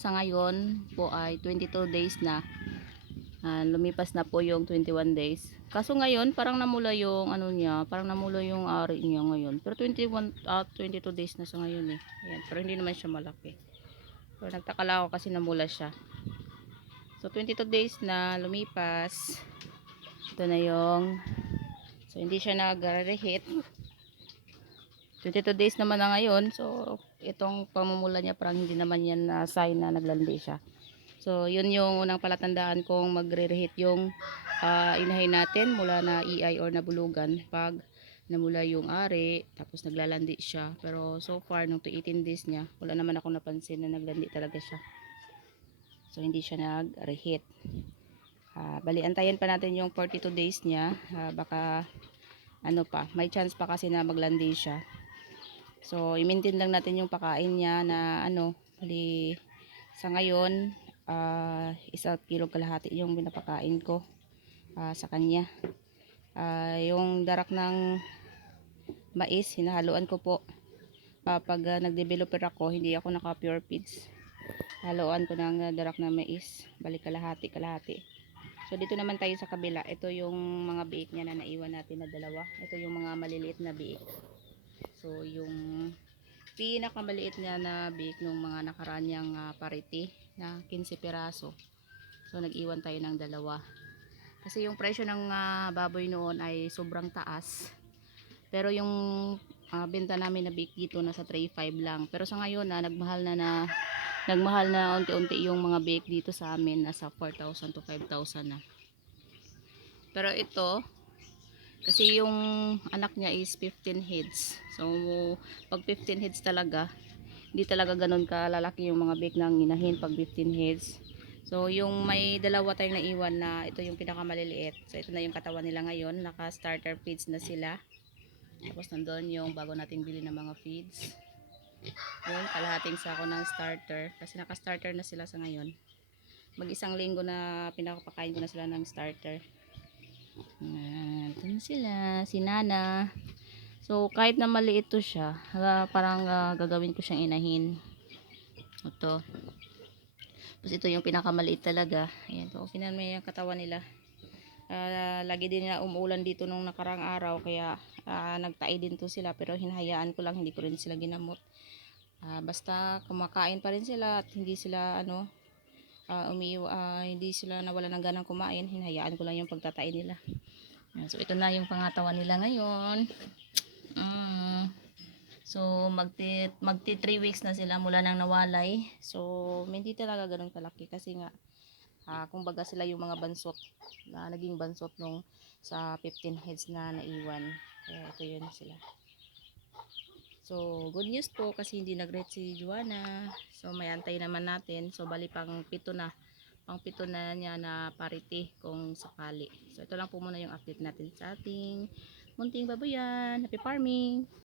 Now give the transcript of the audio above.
Sa ngayon po ay 22 days na. Ah, lumipas na po yung 21 days. Kaso ngayon, parang namula yung ano niya, parang namula yung ari niya ngayon. Pero 21 ah, 22 days na sa ngayon eh. Ayan, pero hindi naman siya malaki. Pero nagtaka lang ako kasi namula siya. So 22 days na lumipas. Ito na yung So hindi siya nag-rehit. 22 days naman na ngayon. So, itong pamumula niya parang hindi naman yan na sign na naglandi siya. So, yun yung unang palatandaan kung magre-rehit yung ah, inahin natin mula na EI or nabulugan pag namula yung ari, tapos naglalandi siya. Pero so far, nung to 18 days niya, wala naman ako napansin na naglandi talaga siya. So, hindi siya nag-rehit. Ah, bali, antayin pa natin yung 42 days niya. Ah, baka, ano pa, may chance pa kasi na maglandi siya. So, i-maintain lang natin yung pakain niya na ano, bali, sa ngayon, ah isa kilo kalahati yung pinapakain ko ah, sa kanya. Ah, yung darak ng mais, hinahaluan ko po. Ah, pag ah, nag-developer ako, hindi ako naka-pure feeds. Haluan ko ng darak ng mais, balik kalahati, kalahati. So, dito naman tayo sa kabila. Ito yung mga biik niya na naiwan natin na dalawa. Ito yung mga maliliit na biik. So, yung pinakamaliit niya na biik nung mga nakaraan niyang ah, parity na 15 piraso. So, nag-iwan tayo ng dalawa. Kasi yung presyo ng ah, baboy noon ay sobrang taas. Pero yung ah, benta namin na biik dito nasa 3.5 lang. Pero sa ngayon na nagmahal na na nagmahal na unti-unti yung mga biik dito sa amin nasa 4,000 to 5,000 na. Pero ito kasi yung anak niya is 15 heads. So, pag 15 heads talaga, hindi talaga ganun kalalaki yung mga bake ng inahin pag 15 heads. So, yung may dalawa tayong naiwan na ito yung pinakamaliliit. So, ito na yung katawan nila ngayon. Naka-starter feeds na sila. Tapos, nandun yung bago nating bili ng mga feeds. Yun, kalahating sako ng starter. Kasi naka-starter na sila sa ngayon. Mag-isang linggo na pinakapakain ko na sila ng starter. Sila, si Nana. So, kahit na maliit to siya, parang ah, gagawin ko siyang inahin. Ito. Tapos ito yung pinakamaliit talaga. Ayan, to. Okay na may yung katawan nila. Ah, lagi din na umuulan dito nung nakarang araw, kaya ah, nagtae din to sila. Pero hinahayaan ko lang, hindi ko rin sila ginamot. Ah, basta kumakain pa rin sila at hindi sila ano, uh, umiiwa, ah, hindi sila nawala ng ganang kumain, hinayaan ko lang yung pagtatay nila. So, ito na yung pangatawan nila ngayon. Mm. So, magti, magti 3 weeks na sila mula nang nawalay. So, hindi talaga ganun kalaki kasi nga, ah, kumbaga sila yung mga bansot na naging bansot nung sa 15 heads na naiwan. Kaya ito yun sila. So, good news po kasi hindi nag-rate si Juana. So, may antay naman natin. So, bali pang pito na. Pang pito na niya na parity kung sakali. So, ito lang po muna yung update natin sa ating munting babuyan. Happy farming!